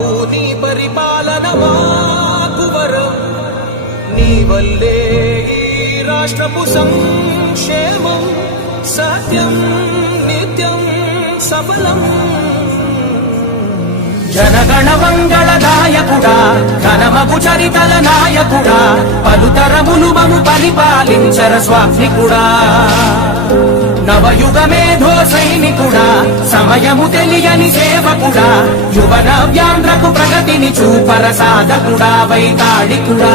నీ పరిపాలన మాకు వరం, నీ వల్లే ఈ రాష్ట్రపు సంక్షేమం సత్యం నిత్యం సఫలం. జనగణ మంగళ నాయకుడా, ఘనమగు చరితల నాయకుడా, పలుతరములు మము పరిపాలించర స్వామికుడా. నవయుగ మేధో సైనికుడా, సమయము తెలియని సేవకుడా, యువ నవ్యాంధ్రకు ప్రగతిని చూపర సాధకుడా, వైతాళికుడా.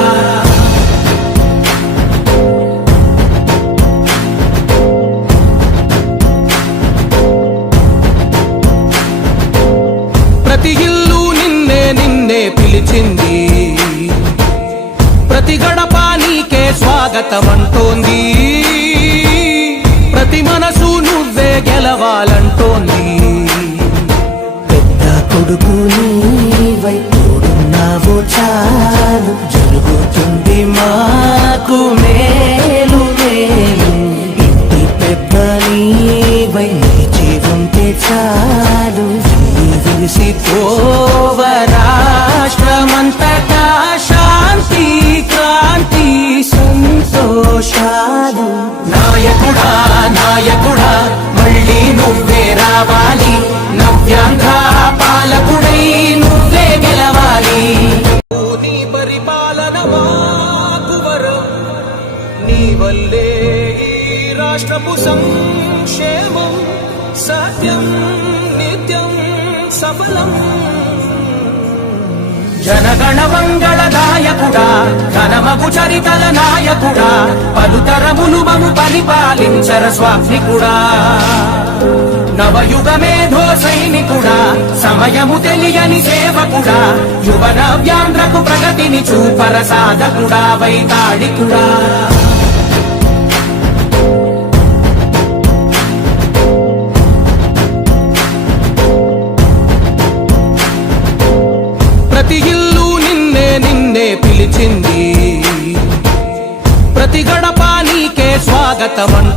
ప్రతి ఇల్లు నిన్నే నిన్నే పిలిచింది, ప్రతి గడప నీకే స్వాగతమంటోంది, ప్రతి మనసు నువ్వే గెలవాలంటోంది. పెద్ద కొడుకు నీవై తోడున్నావు చాలు, జరుగుతుంది మాకు మేలు మేలు. ఇంటి పెద్ద నీవై నిలిచి ఉంటే చాలు, విరిసి పోవ రాష్ట్రమంతటా శాంతి క్రాంతి సంతోషాలు. నాయకుడా నాయకుడా మళ్ళీ నువ్వే రావాలి, నవ్యాంధ్ర పాలకుడై నువ్వే గెలవాలి. నీ పరిపాలన మాకు వరం, నీ వల్లే ఈ రాష్ట్రపు సంక్షేమం సత్యం నిత్యం సఫలం. జనగణ మంగళ నాయకుడా, ఘనమగు చరితల నాయకుడా, పలుతరములు మము పరిపాలించర స్వామికుడా. నవయుగ మేధో సైనికుడా, సమయము తెలియని సేవకుడా, యువ నవ్యాంధ్రకు ప్రగతిని చూపర సాధకుడా, వైతాళికుడా. ప్రతి ఇల్లు నిన్నే నిన్నే పిలిచింది, ప్రతి గడప నీకే స్వాగతమంట.